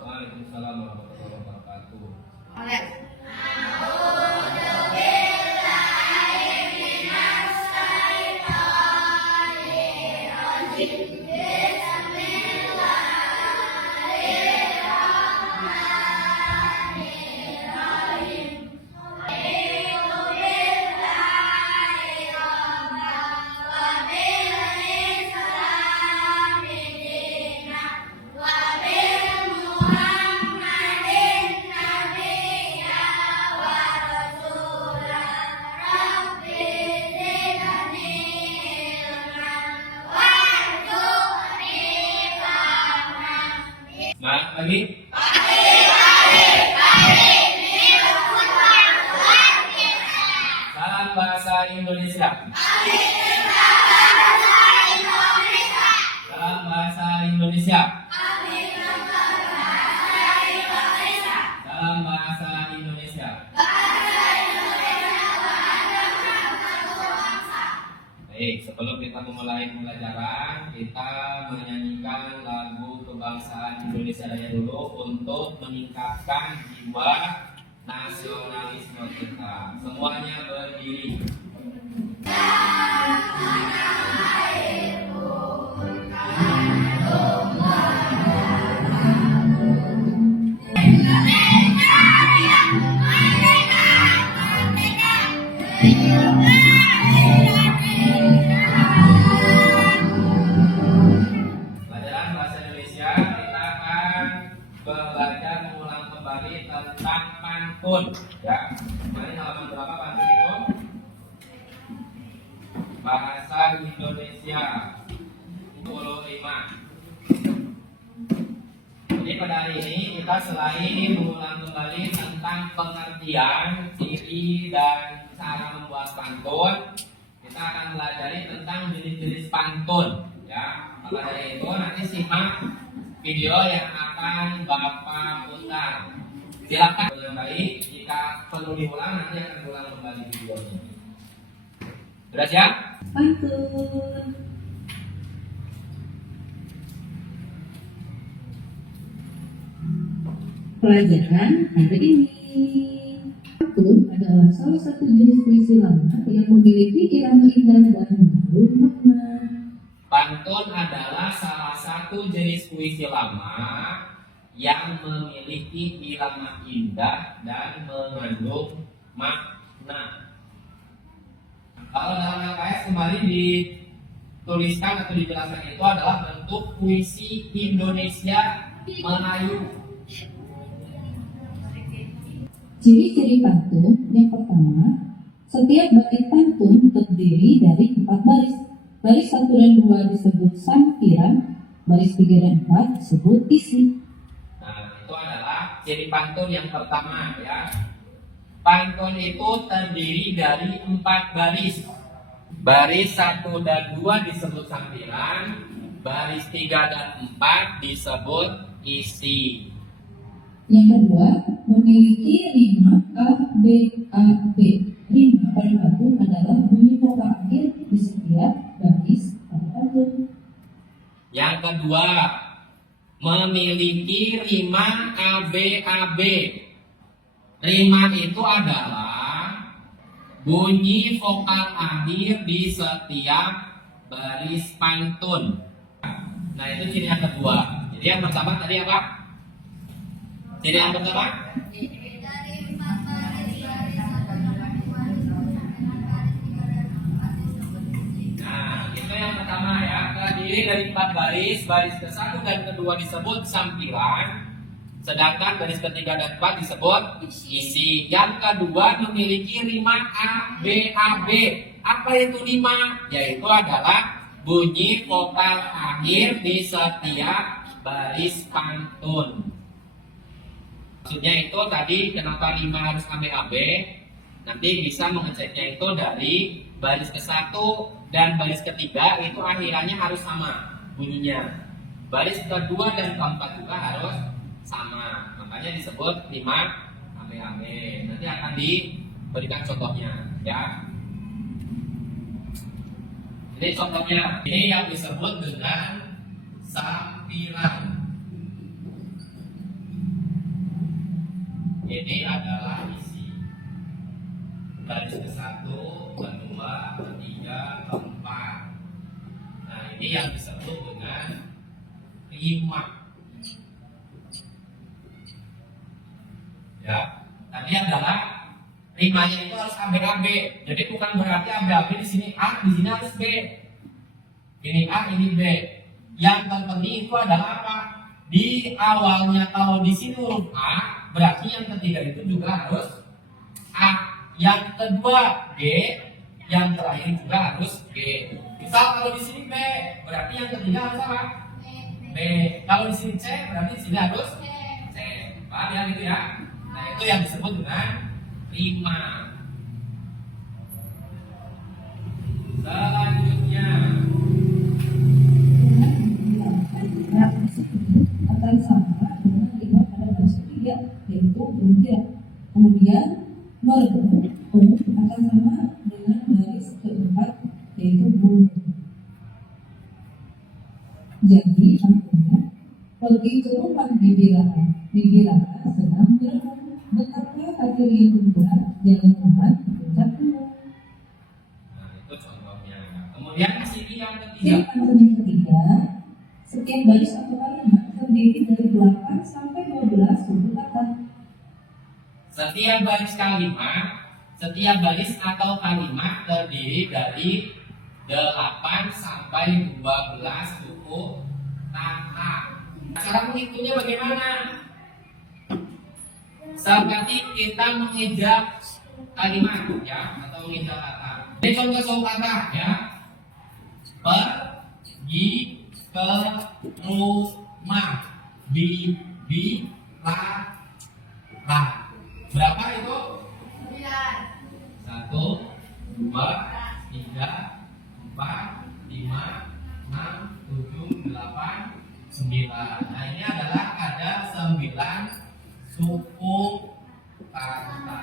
Waalaikumsalam warahmatullahi wabarakatuh. Nah, lagi. Salam bahasa Indonesia. Salam bahasa Indonesia. Salam bahasa Indonesia. Baik, sebelum kita memulai pembelajaran, kita menyanyikan lagu kebangsaan Indonesia Raya dulu untuk meningkatkan jiwa nasionalisme kita. Semuanya berdiri. Pelajaran bahasa Indonesia kita akan belajar mengulang kembali tentang pantun. Ya, kemarin halaman berapa pantun itu? Bahasa Indonesia 25. Jadi pada hari ini kita selain mengulang kembali tentang pengertian, ciri dan cara membuat pantun, kita akan belajar tentang jenis-jenis pantun. Ya, maka dari itu nanti simak video yang akan Bapak putar. Silakan yang baik, jika perlu diulang nanti akan diulang kembali videonya. Sudah siap? Pantun. Pelajaran hari ini. Pantun adalah salah satu jenis puisi lama yang memiliki irama indah dan mengandung makna. Pantun adalah salah satu jenis puisi lama yang memiliki irama indah dan mengandung makna. Kalau dalam LKS kemarin dituliskan atau dijelaskan itu adalah bentuk puisi Indonesia Melayu. Ciri-ciri pantun yang pertama, setiap bait pantun terdiri dari 4 baris. Baris 1 dan 2 disebut sampiran, baris 3 dan 4 disebut isi. Nah, itu adalah ciri pantun yang pertama ya. Pantun itu terdiri dari 4 baris. Baris 1 dan 2 disebut sampiran, baris 3 dan 4 disebut isi. Yang kedua, memiliki rima A, B, A, B. Rima pada pantun adalah bunyi vokal akhir di setiap baris pada pantun. Yang kedua, memiliki rima AB-AB. Rima itu adalah bunyi vokal akhir di setiap baris pantun. Nah, itu ciri yang kedua. Jadi yang pertama tadi apa? Ciri yang pertama? Nah, itu yang pertama ya. Terdiri dari 4 baris. Baris ke-1 dan kedua disebut sampiran, sedangkan baris ketiga dan 4 disebut isi. Yang kedua memiliki rima A, B, A, B. Apa itu rima? Yaitu adalah bunyi vokal akhir di setiap baris pantun. Maksudnya itu tadi kenapa rima harus AB-AB? Nanti bisa mengeceknya itu dari baris ke-1 dan baris ketiga itu akhirannya harus sama bunyinya. Baris kedua dan keempat juga harus sama. Makanya disebut rima AB-AB. Nanti akan diberikan contohnya ya. Ini contohnya, ini yang disebut dengan sampiran. Ini adalah isi baris ke-1, ke-2, ke-3, ke-4. Nah, ini yang disebut dengan rima. Ya, tadi adalah rimanya itu harus AB-AB. Jadi bukan berarti AB-AB di sini A, di sini harus B. Ini A, ini B. Yang terpenting itu adalah apa? Di awalnya kalau di sini huruf A, berarti yang ketiga itu juga harus A. Yang kedua G, yang terakhir juga harus G. Misal kalau di sini B, berarti yang ketiga harus apa? B. Kalau di sini C, berarti di sini harus C. Paham ya gitu ya? Nah, itu yang disebut dengan rima. Selanjutnya akan sama dengan lima pada baris ketiga, yaitu berubah. Kemudian merdu akan sama dengan baris keempat, yaitu bulu. Jadi contohnya, begitu rumah di bilangan sedang bergerak. Betapa kaki yang bergerak jalan aman puncak gunung. Nah, itu contohnya. Kemudian sini yang Jadi ketiga. pantun yang ketiga, setiap baris atau kalimat terdiri dari 8 sampai 12 suku kata. Setiap baris kalimat, setiap baris atau kalimat terdiri dari 8 sampai 12 suku kata. Cara menghitungnya bagaimana? Seperti kita menghijab kalimat ya, atau menghijab kata. Ini contoh suku kata ya. Pergi ke rumah, la. Berapa itu? 1, 2, 3, 4, 5, 6, 7, 8, 9. Nah, ini adalah ada 9 suku kata.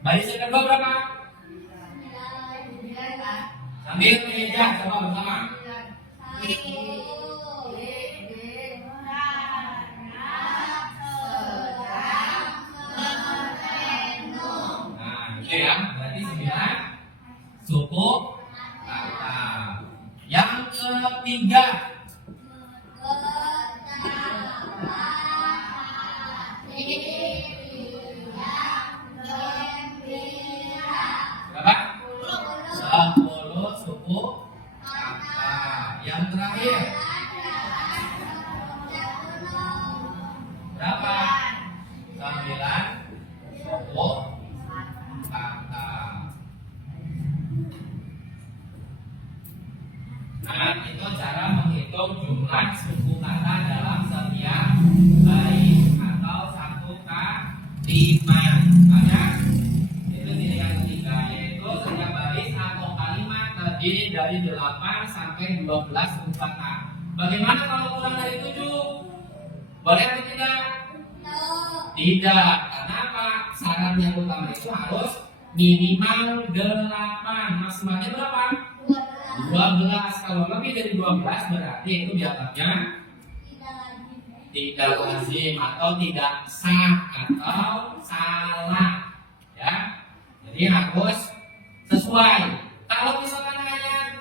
Baris yang kedua berapa? Sambil menghijab, coba bersama. Nah, itu ya, berarti 9 suku kata. Yang ketiga, berapa? 10 suku kata. Yang terakhir, berapa? 9 suku kata. Nah, itu cara menghitung jumlah suku kata dalam setiap baris atau satu kalimat. Banyak. Itu ini yang ketiga, yaitu setiap baris atau kalimat terdiri dari 8 sampai 12 suku kata. Bagaimana kalau kurang dari 7? Boleh atau tidak? Tidak. Karena apa? Syarat yang utama itu harus minimal 8. Maksimalnya berapa? 12. Kalau lebih dari 12 berarti itu dianggapnya tidak lazim atau tidak sah atau salah, ya. Jadi harus sesuai. Kalau misalkan hanya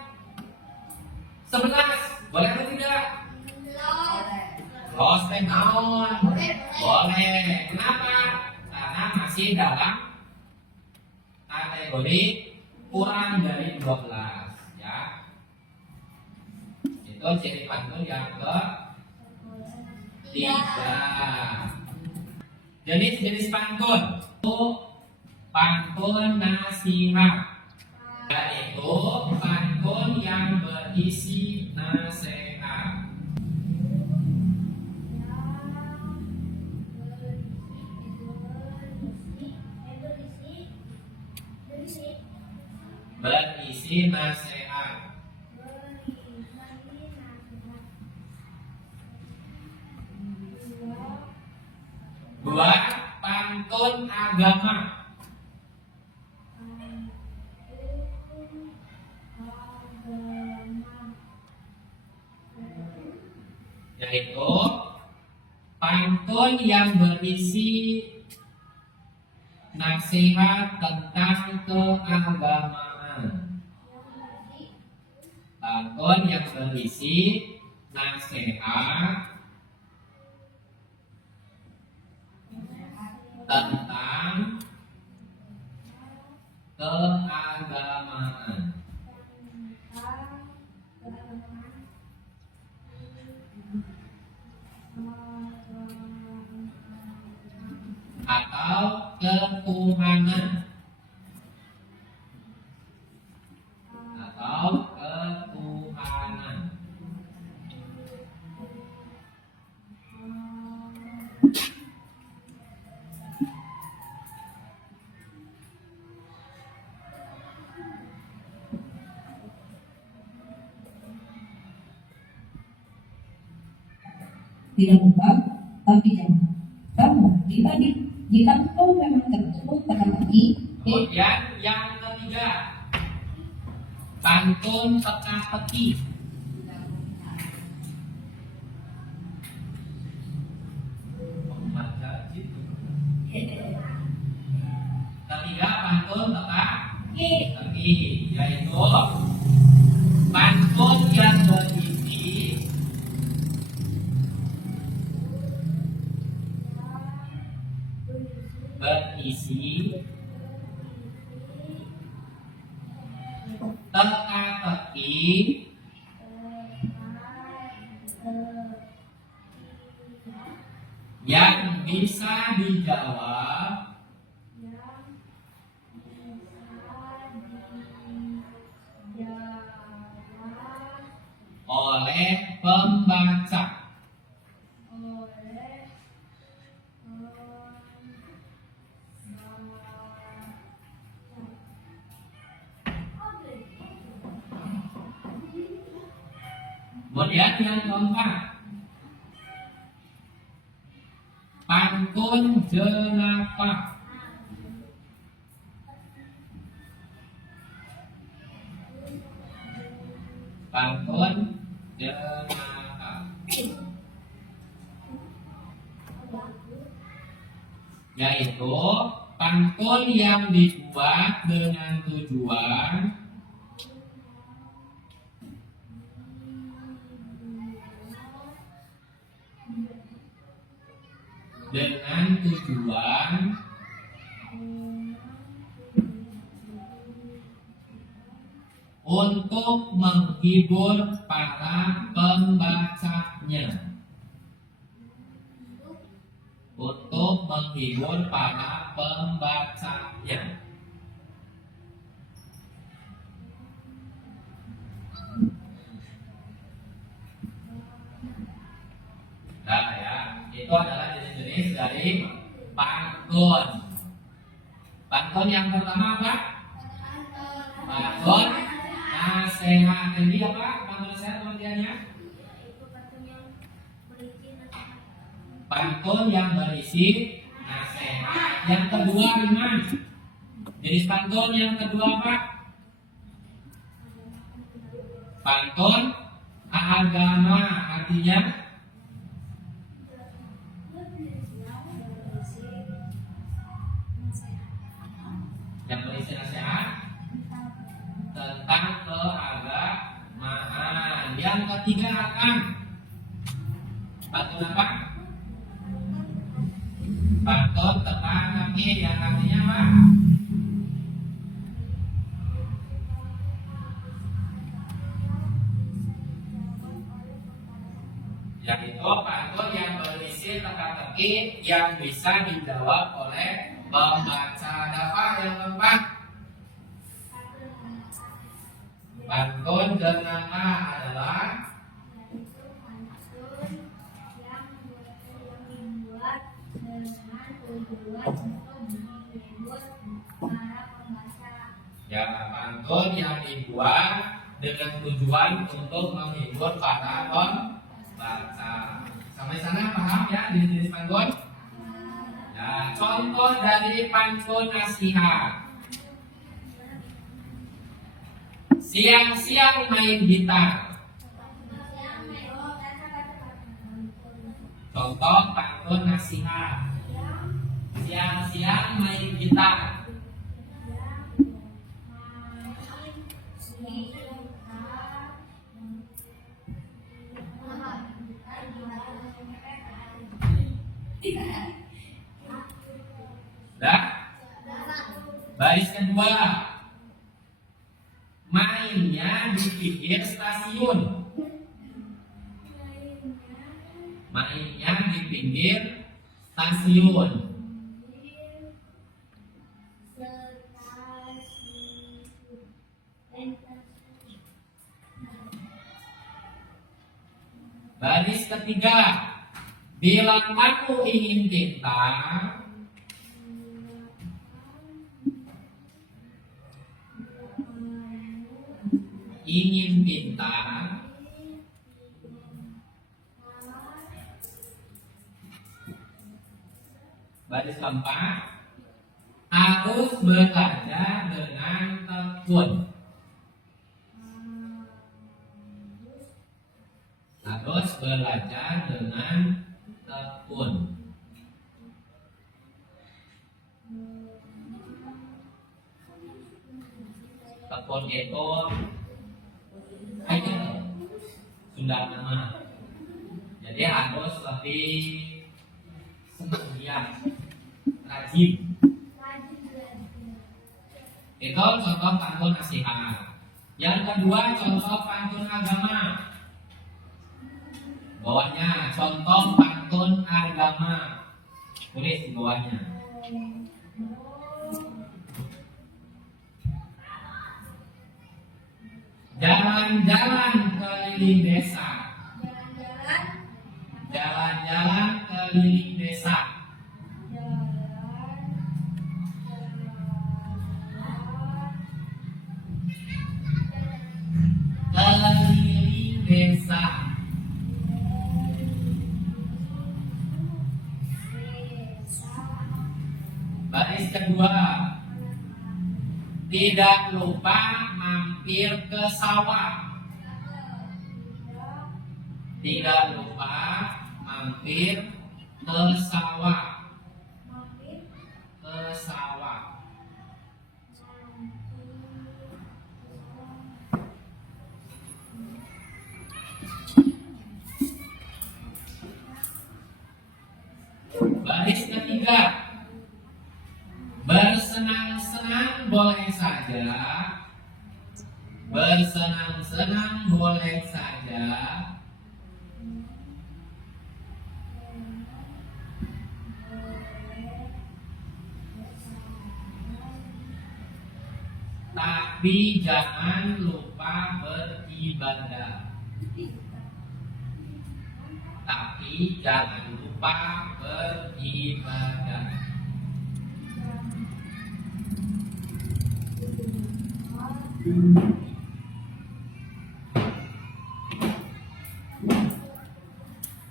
11, boleh atau tidak? Hosteng naon? Boleh. Kenapa? Karena masih dalam kategori kurang dari 12. Itu ciri pantun yang ketiga. Jenis pantun itu pantun nasihat, yaitu pantun yang berisi nasihat. Berisi nasihat. Buat pantun agama. yaitu pantun yang berisi nasihat tentang keagamaan. Pantun yang berisi nasihat tentang keagamaan. Atau ketuhanan. Atau ketuhanan. Tidak lengkap, tapi jangan. Kamu, jika kau memang tersebut teka-teki, Kemudian yang ketiga, pantun teka-teki. Ketiga, pantun teka-teki, yaitu pantun yang berisi teka-teki yang bisa dijawab oleh pembaca. Kemudian yang keempat, pantun jenaka. Pantun jenaka, yaitu pantun yang dibuat dengan tujuan untuk menghibur para pembacanya. Untuk menghibur para pembacanya. Nah ya, itu adalah jenis-jenis dari pantun. Pantun yang pertama apa? Pantun nasihat. Jadi apa? Pantun nasihat pengertiannya? Pantun yang berisi nasihat. Yang kedua gimana? Jenis pantun yang kedua apa? Pantun agama, artinya yang berisi nasihat tentang keagamaan. Yang ketiga akan pantun apa? Pantun teka-teki, yang artinya apa? Yang itu pantun yang berisi teka-teki yang bisa dijawab oleh pembaca. Apa yang keempat? Pantun jenaka adalah ya, pantun yang dibuat dengan tujuan untuk menghibur para pembaca. Sampai sana paham ya jenis-jenis pantun? Ya, contoh dari pantun nasihat. Siang-siang main gitar. pantun nasihat. Siang-siang main gitar. Dah? Baris kedua, mainnya di pinggir stasiun. Mainnya di pinggir stasiun. Baris ketiga, bila aku ingin cinta, ingin cinta, baris keempat, harus belajar dengan tekun. Harus belajar dengan tekun. Tekun itu aja sudah nama. Jadi harus lebih senang dia, rajin. Itu contoh pantun nasihat. Yang kedua contoh pantun agama. Bawahnya contoh pantun agama. Tulis di bawahnya. Jalan-jalan keliling desa. Jalan-jalan keliling desa. Keliling desa. Baris kedua, tidak lupa mampir ke sawah. Tidak lupa mampir ke sawah. Ke sawah. Baris ketiga, bersenang-senang boleh saja. Bersenang-senang boleh saja. Tapi jangan lupa beribadah. Tapi jangan lupa beribadah.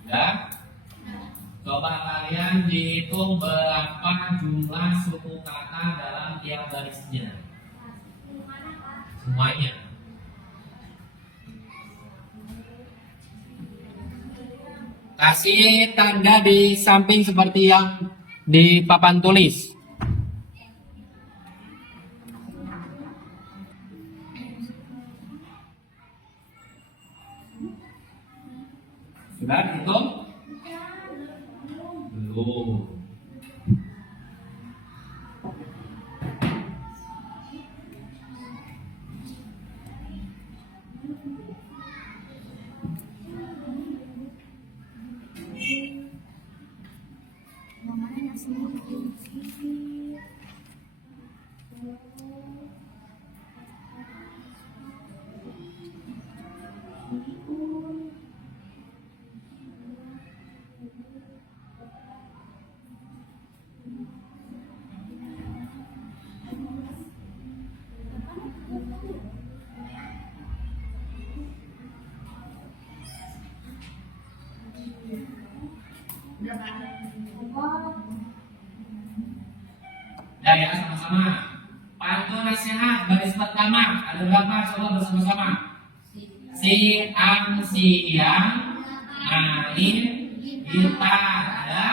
Ya, coba kalian dihitung berapa jumlah suku kata dalam tiap barisnya. Semuanya. Kasih tanda di samping seperti yang di papan tulis. Sudah dihitung? Belum. Ya, sama-sama. Pantun nasihat baris pertama ada berapa? Coba bersama-sama. Siang-siang main gitar ada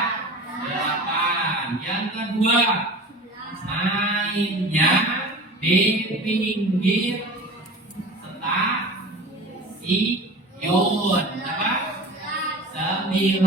8. Yang kedua, mainnya di pinggir stasiun. Apa? 9.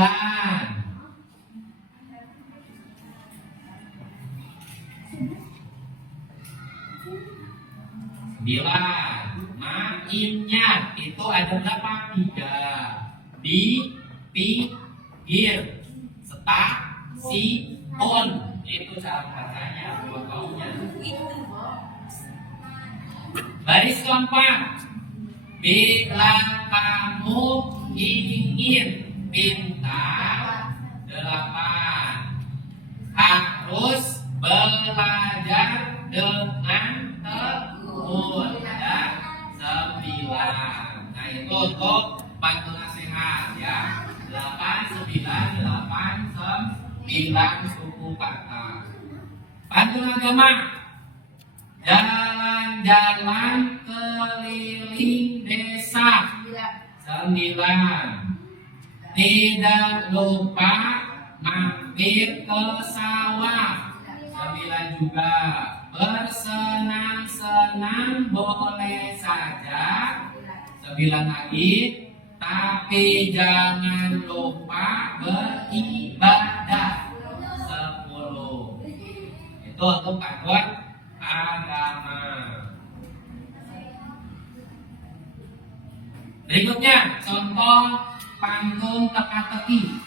Mainnya itu ada berapa? 3. Di pinggir stasiun. Itu cara bacanya, dua kaumnya. Baris keempat. Bila kamu ingin pintar, 8. Harus belajar dengan tekun. Ada 9. Nah itu untuk bantu nasihat ya. 8, 9, 8, 9 suku kata. Pantun agama. Jalan-jalan keliling desa. 9. Tidak lupa mampir ke sawah. 9 juga. Bersenang-senang boleh saja. 9 lagi. Tapi jangan lupa beribadah. 10. Itu untuk pantun agama. Berikutnya contoh pantun teka-teki.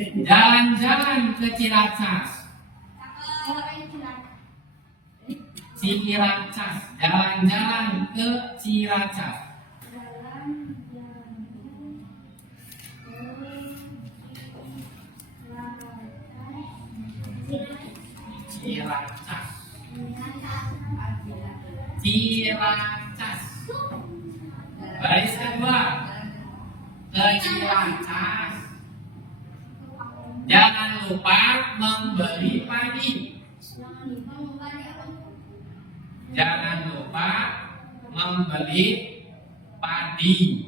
Jalan-jalan ke Ciracas. Ciracas. Jalan-jalan ke Ciracas. Ciracas. Ciracas. Baris kedua. Ke Ciracas. Jangan lupa membeli padi. Jangan lupa membeli padi.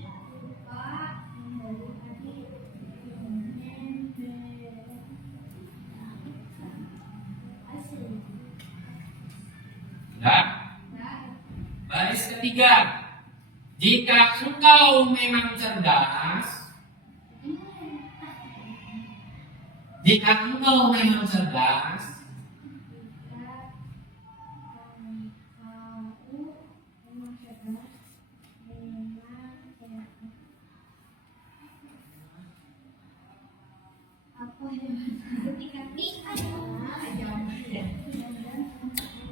Sudah? Baris ketiga. Jika engkau memang cerdas, jika engkau memang cerdas,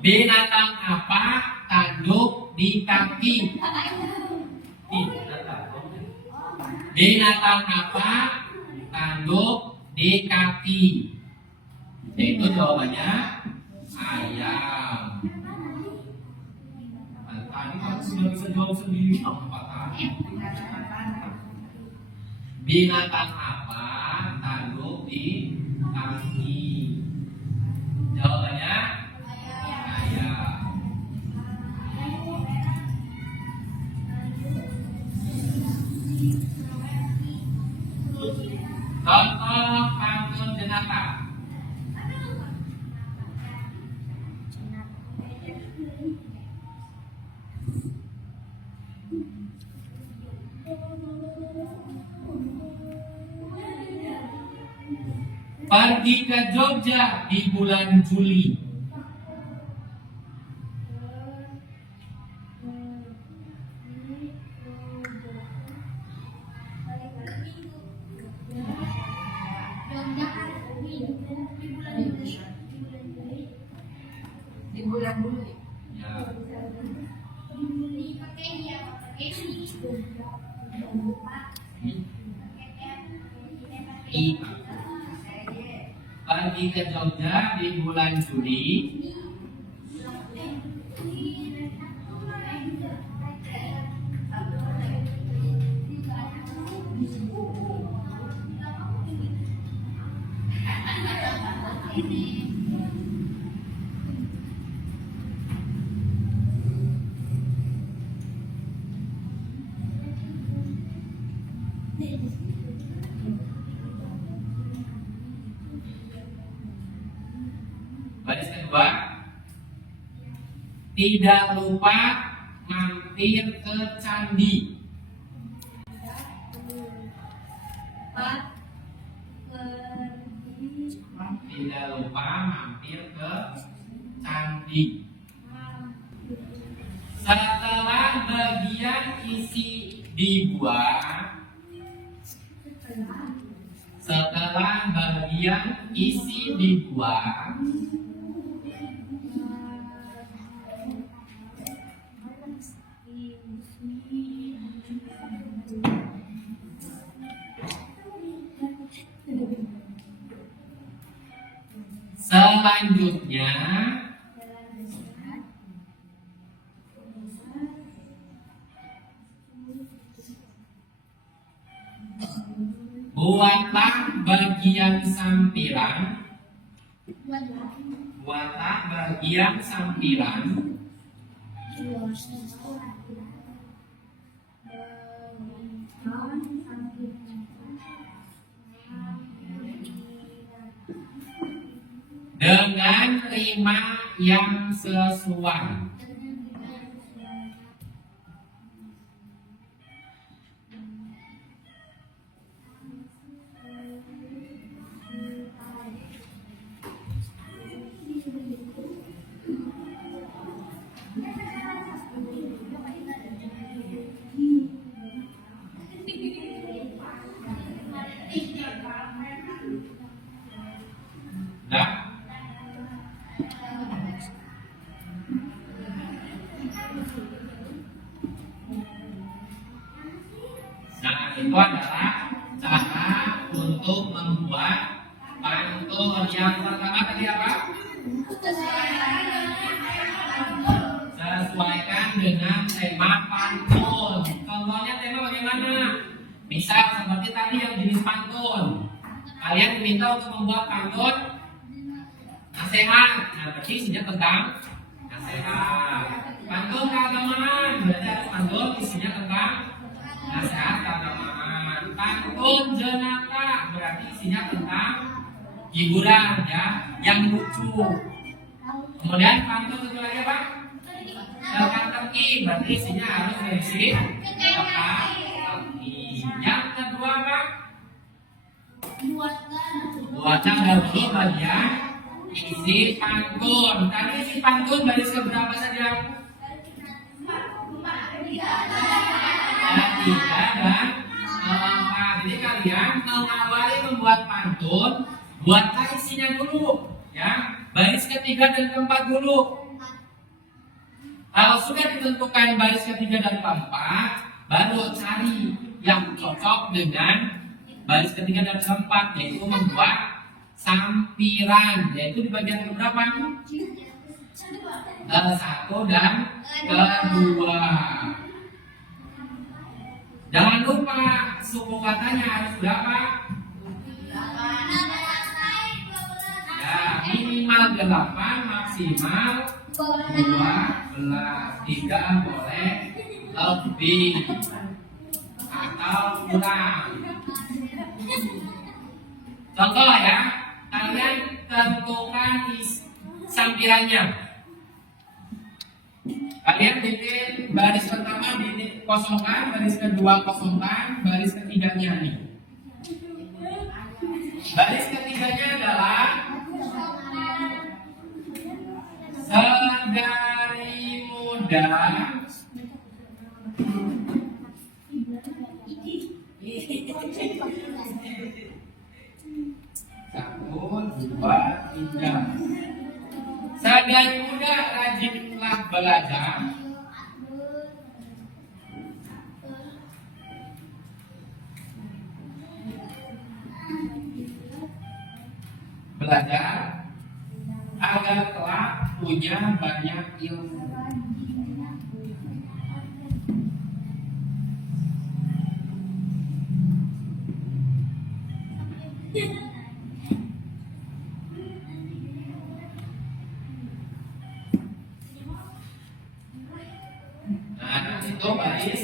binatang apa tanduk di kaki? Binatang apa tanduk di kaki? Itu jawabannya ayam. Tadi kamu sudah bisa jawab sendiri. Binatang apa tanduk di kaki? Jawabannya ayam. Contoh pantun jenaka. Pergi ke Jogja di bulan Juli. Di bulan dulu Ya. I. Pergi ke Jogja di bulan Juli. tidak lupa mampir ke candi. Tidak lupa mampir ke candi. Setelah bagian isi dibuat, selanjutnya buatlah bagian sampiran. Dengan rima yang sesuai. Nah, itu adalah cara untuk membuat pantun. Yang pertama tadi apa? Sesuaikan dengan tema pantun. Contohnya tema bagaimana? Misal seperti tadi yang jenis pantun. Kalian diminta untuk membuat pantun nasihat. Nah, berarti isinya tentang nasihat. Pantun keagamaan, berarti ada pantun isinya tentang nasihat keagamaan. Pantun jenaka, berarti isinya tentang hiburan, ya, yang lucu. Kemudian pantun itu lagi apa? Teka-teki, berarti isinya harus berisi teka-teki. Yang kedua apa? Buatkan dahulu bagian isi pantun. Tadi isi pantun baris keberapa saja? Tiga dan empat. Jadi kalian mengawali membuat pantun, buatlah isinya dulu, ya. Baris ketiga dan keempat dulu. Kalau sudah ditentukan baris ketiga dan keempat, baru cari yang cocok dengan baris ketiga dan keempat, yaitu membuat sampiran, yaitu di bagian keberapa? Satu dan kedua. Jangan lupa suku katanya harus berapa? Ya, minimal 8, maksimal 12. Tidak boleh lebih atau kurang. Contoh ya, kalian tentukan sampirannya. Kalian bikin baris pertama kosongkan, baris kedua kosongkan, baris ketiganya nih. Baris ketiganya adalah sedari muda satu, dua, tiga. Sedari muda rajinlah belajar. Agar kelak punya banyak ilmu. Nah, itu baris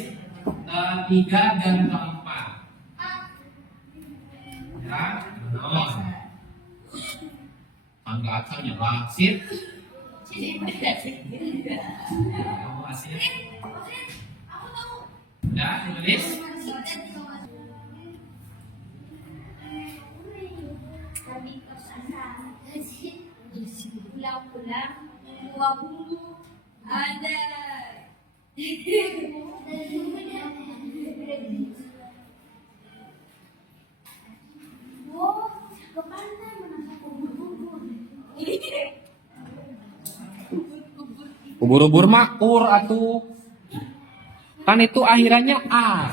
ketiga dan keempat. Ya, no. Angkat saja sip. Kamu asik. Udah, tulis. Pulang-pulang 20 ada. Oh, ke pantai menangkap ubur-ubur. Ubur-ubur makur atuh. Kan itu akhirannya A.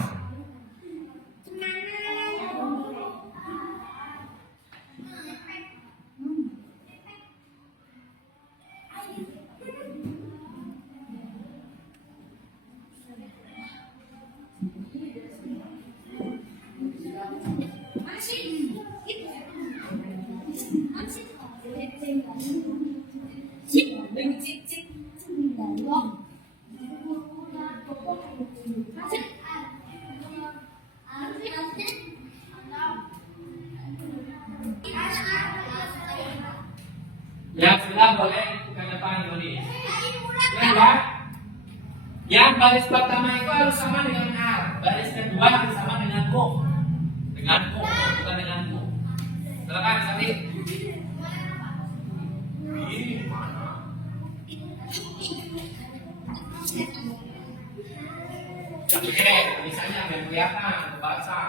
Yang sudah boleh ke depan tulis. Ya. Yang baris pertama itu harus sama dengan A. Baris kedua harus sama dengan Ko. Dengan Ko, bukan dengan Ko. Silakan, Sari. Ini mana? Oke, tulisannya biar kelihatan, baca.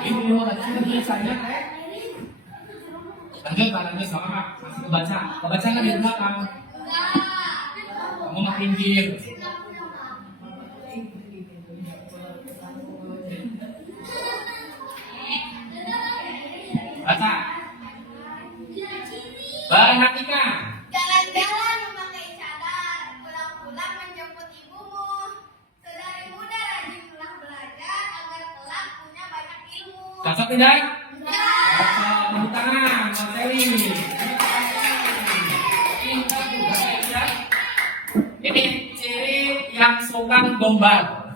Ini orang tulisannya teh. Lanjut sama masih kebaca. Kebaca kan di belakang. Kamu nggak pinggir. Baca. Perhatikan. Jalan-jalan memakai cadar, pulang-pulang menjemput ibumu. Saudari muda rajin pulang belajar agar kelak punya banyak ilmu. Cocok tidak? Cocok. Tepuk tangan, Mas Dewi. Pintar juga ya. Ini ciri yang suka gombal.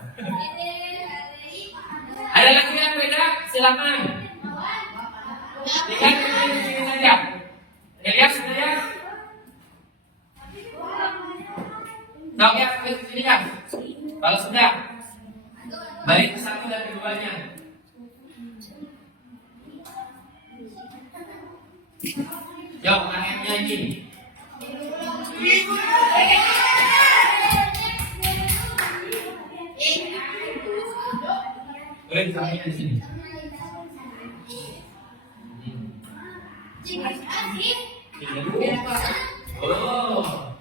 Ada lagi yang beda? Silakan. Lihat di sini saja. Lihat sudah ya. Tahu ya, lihat. Kalau sudah, balik ke satu dan keduanya. Yuk, ayatnya ini. Boleh disampaikan di sini. Oh.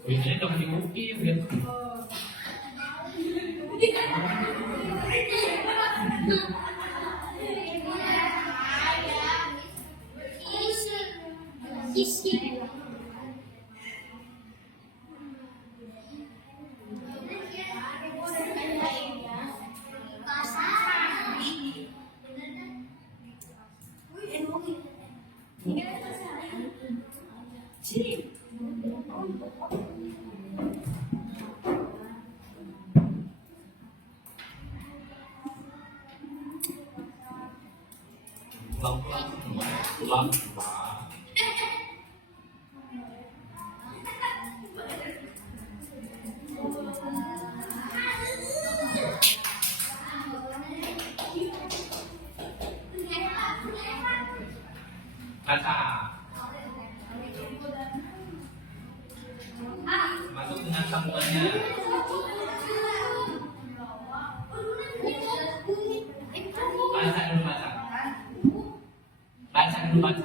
Biasanya jangan diukir gitu. Pulang. Kata masuk dengan sambungannya. Baca dulu baca. Baca dulu baca.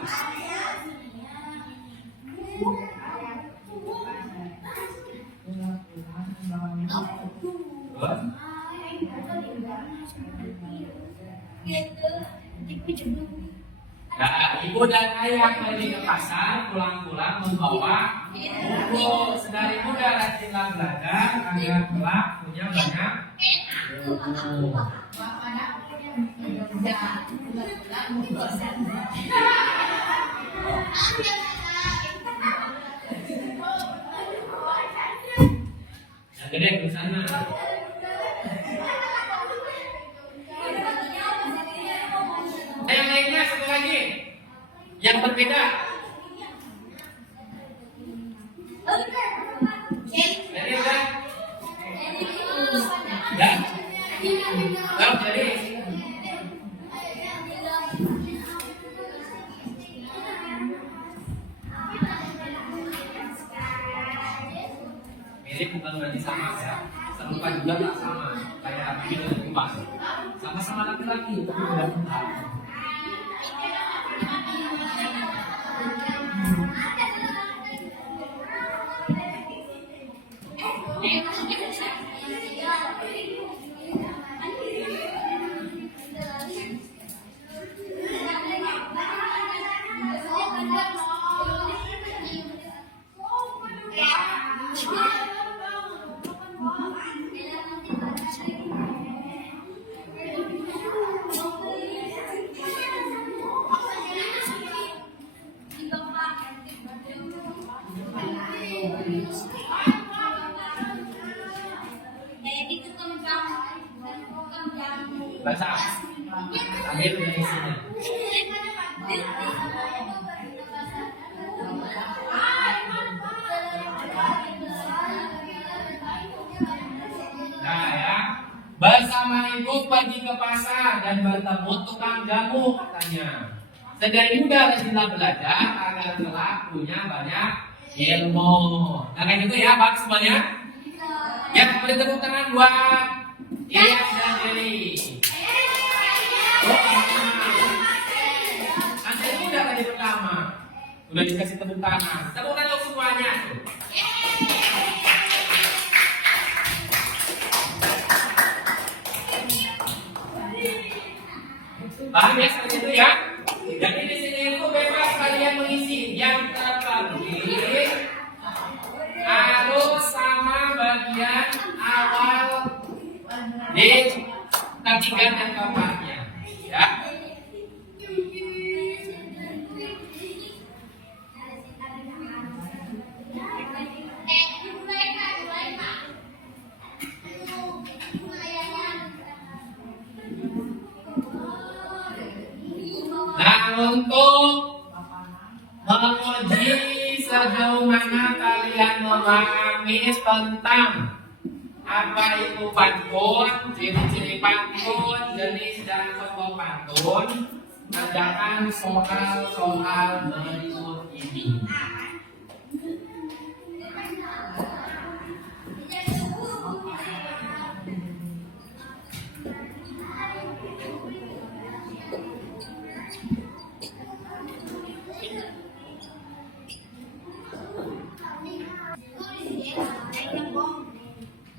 Nah, ibu dan ayah pergi ke pasar, pulang-pulang membawa buku. Sedari muda rajinlah belajar agar kelak punya banyak ilmu. Yang gede ke sana. Yang lainnya satu lagi yang berbeda. Jadi udah. Dan kalau jadi mirip bukan berarti sama ya. Serupa juga tak sama. Kayak bikin dengan kupas. Sama-sama laki-laki tapi beda tempat. Baca. Ambil dari sini. Nah ya, bersama ibu pergi ke pasar dan bertemu tukang jamu katanya. Sedari muda rajinlah belajar agar kelak punya banyak ilmu. Nah kayak gitu ya, Pak semuanya. Ya, beri tepuk tangan buat Ilyas dan Deli. Anda ini udah kali pertama. Udah dikasih tepuk tangan. Tepuk tangan semuanya. Paham ya seperti itu ya? Jadi di sini itu bebas kalian mengisi yang terpenting harus sama bagian awal di ketiga dan keempatnya, ya. Nah, untuk menguji sejauh mana kalian memahami tentang apa itu pantun, ciri-ciri pantun, jenis dan contoh pantun, kerjakan soal-soal berikut ini.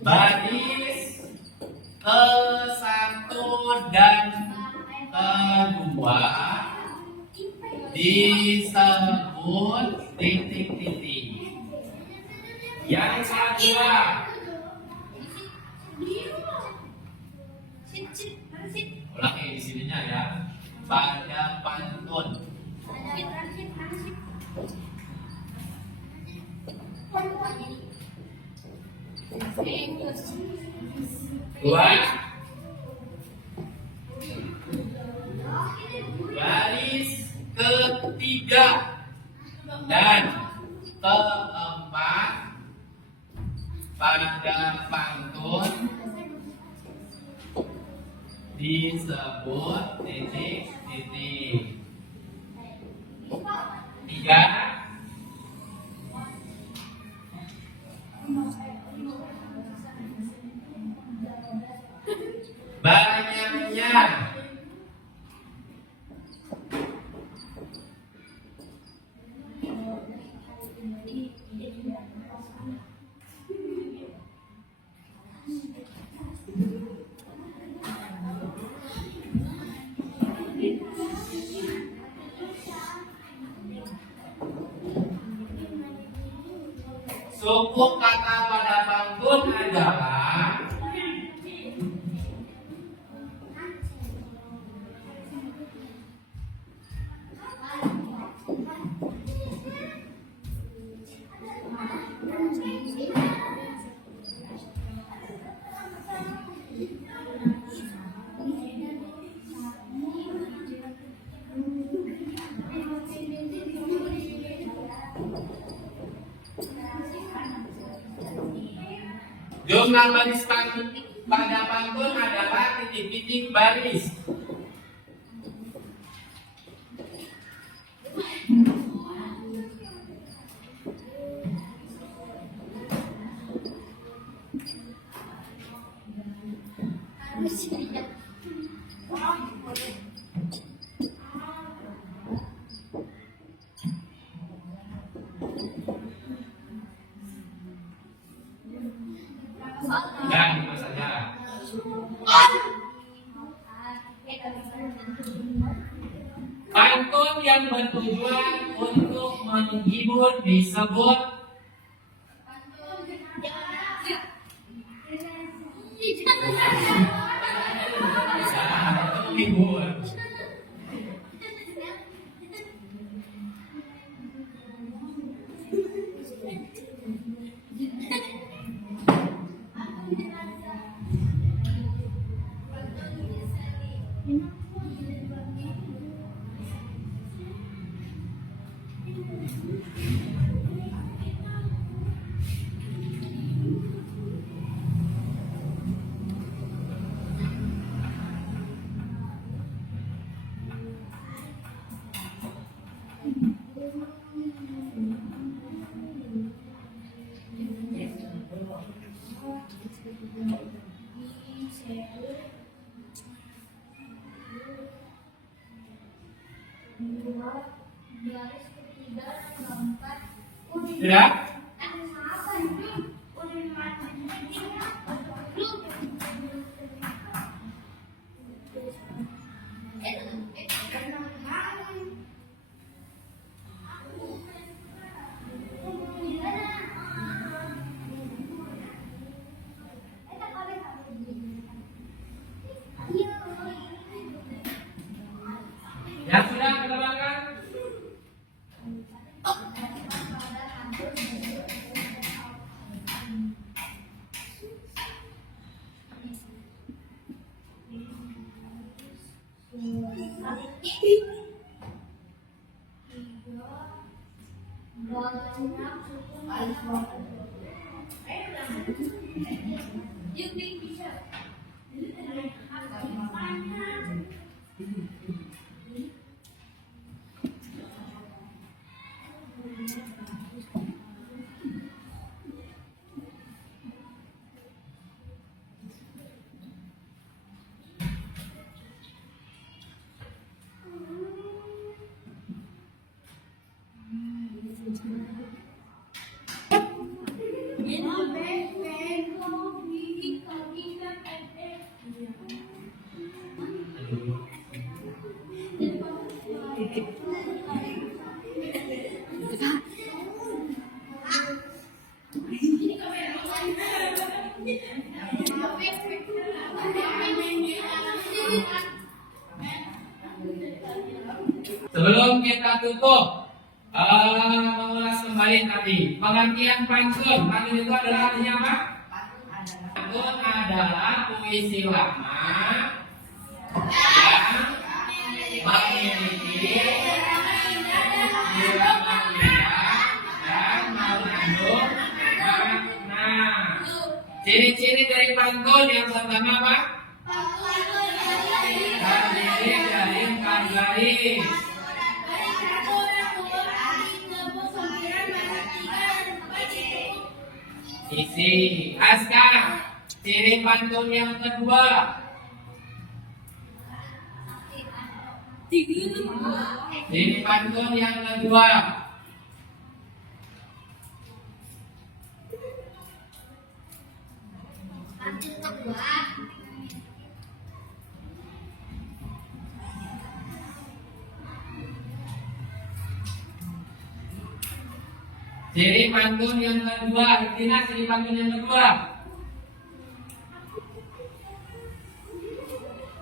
Baris ke-1 dan ke-2 disebut titik-titik. Yang kedua, ulangi di sininya ya. Pada pantun. Dua, baris ketiga dan keempat pada pantun disebut titik-titik. Tiga, banyaknya Suku kata pada pantun adalah jumlah baris pantun pada pantun adalah titik-titik baris. Dan itu saja. Pantun yang bertujuan untuk menghibur disebut menghibur. Tidak? Ya sudah, kita makan. Sebelum kita tutup, mengulas kembali tadi pengertian pantun. Pantun itu adalah artinya apa? Pantun adalah puisi lama yang memiliki irama indah dan mengandung makna. Ciri-ciri dari pantun yang pertama apa? Terdiri dari 4 baris. Isi. Aska, ciri pantun yang kedua. Ciri pantun yang kedua. Ciri pantun yang kedua, Tina, ciri pantun yang kedua.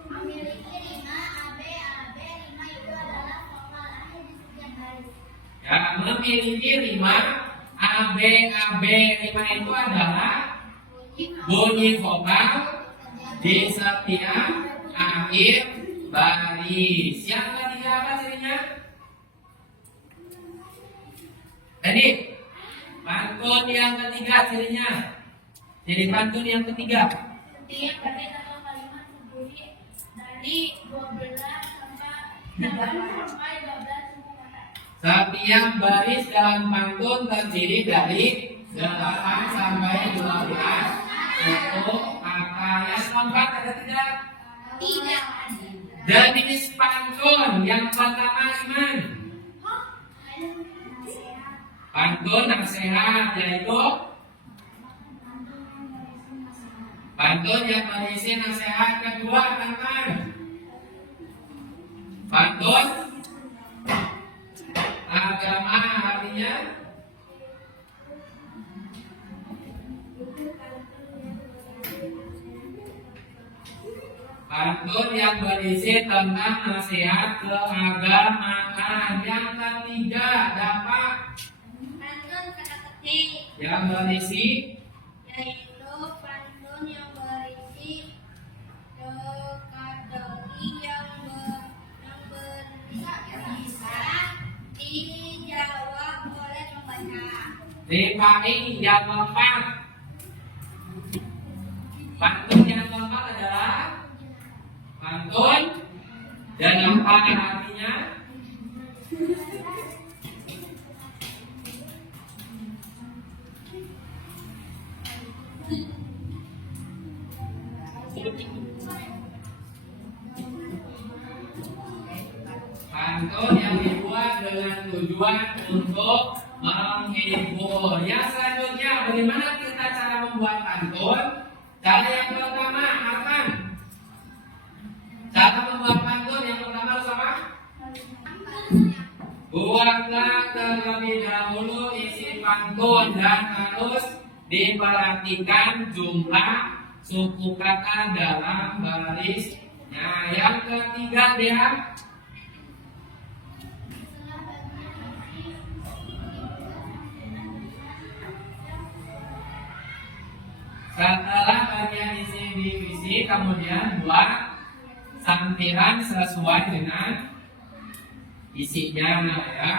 Memiliki rima AB. Rima itu adalah vokal akhir di setiap baris. Ya, memiliki rima AB. Rima itu adalah bunyi vokal di setiap akhir baris. Yang ketiga apa cirinya? Tadi pantun yang ketiga cirinya. Jadi pantun yang ketiga. Setiap baris atau kalimat terdiri dari 12 sampai 12 suku kata. Setiap baris dalam pantun terdiri dari 8 sampai 12 suku kata. Yang keempat ada tidak? Tidak. Jenis pantun yang pertama Iman. Pantun nasihat yaitu pantun yang berisi nasihat. Kedua teman. Pantun agama artinya pantun yang berisi tentang nasihat keagamaan. Yang ketiga dapat Pantun teka-teki yang berisi yaitu pantun yang berisi teka-teki yang bisa dijawab oleh pembaca. Dipaki. Yang keempat pantun yang keempat adalah pantun dalam artinya pantun yang dibuat dengan tujuan untuk menghibur. Yang selanjutnya, bagaimana kita cara membuat pantun? Cara yang pertama, akan cara membuat pantun yang pertama harus apa? Buatlah terlebih dahulu isi pantun dan harus diperhatikan jumlah suku kata dalam barisnya. Yang ketiga dia setelah bagian isi divisi kemudian buat sampiran sesuai dengan isinya ya.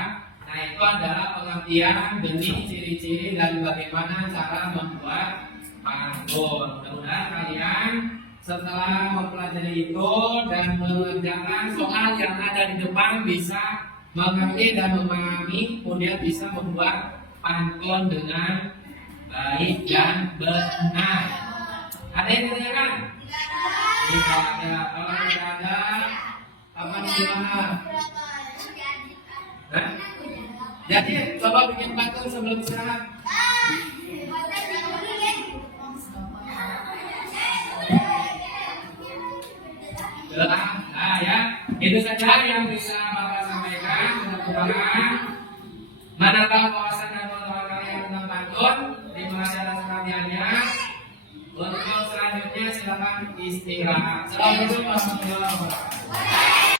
Nah itu adalah pengertian benih, ciri-ciri dan bagaimana cara membuat pantun. Mudah-mudahan kalian setelah mempelajari itu dan mengerjakan soal yang ada di depan bisa mengerti dan memahami, kemudian bisa membuat pantun dengan baik dan benar. Ada yang ditanyakan? Tidak ada. Kalau tidak ada, apa gimana? Jadi coba bikin pantun sebelum istirahat. Nah ya, itu saja yang bisa Bapak sampaikan. Mudah-mudahan menambah wawasan dan pengetahuan kalian tentang pantun. Terima kasih atas perhatiannya. Untuk selanjutnya silakan istirahat. Assalamualaikum warahmatullahi wabarakatuh.